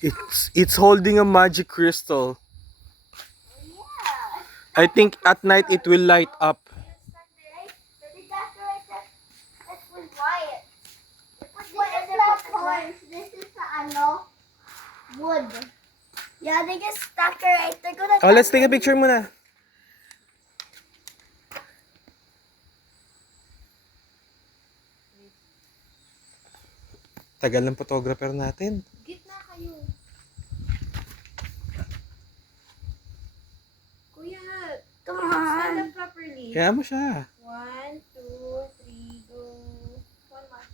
It's holding a magic crystal. Yeah. I think at night it will light up. It was white. This is not horse. This is wood. Yeah, they just stuck it right. They're gonna. Oh, let's take a picture muna. Tagal ng photographer natin. Gitna kayo. Kuya, Come stand on. up properly. Kaya mo siya. 1, 2, 3, go. One more.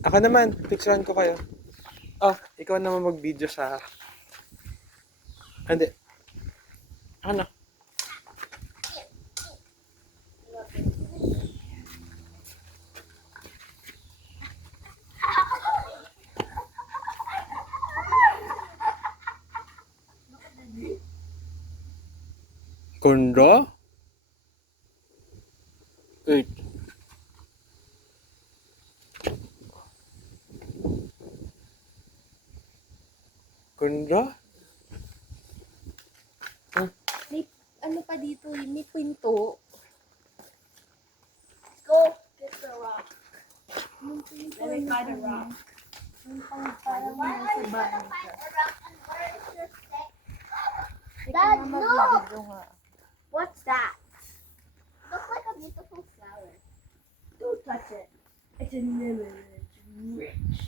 Ako naman, picturean ko kayo. Oh, ikaw naman mag-video sa... Hindi. Ano? Kundo? Wait. Kundo? May ano pa dito, may pinto. Go get the rock. Let me find a rock. Why are you gonna find a rock and where is your stick? Ikaw Dad, nga look! mag-video nga. What's that? Looks like a beautiful flower. Don't touch it. It's a lemon. It's rich.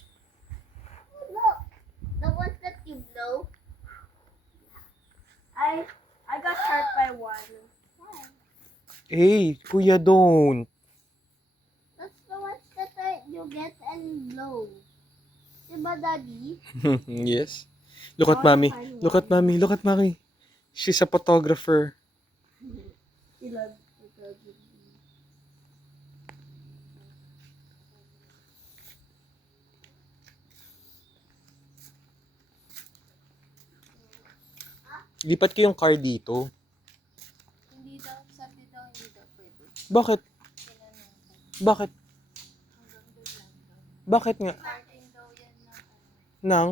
Look, the ones that you blow. I got hurt by one. Hey, kuya, don't. That's the ones that you get and blow. Diba, Daddy? Yes. Look at mommy. Look at mommy. Look at mommy. She's a photographer. Ilan? Lipat ko yung car dito. Hindi daw, sabi daw, hindi daw pwede. Bakit? Bakit? Hanggang doon lang daw. Bakit nga? Parking daw yan ng Nang?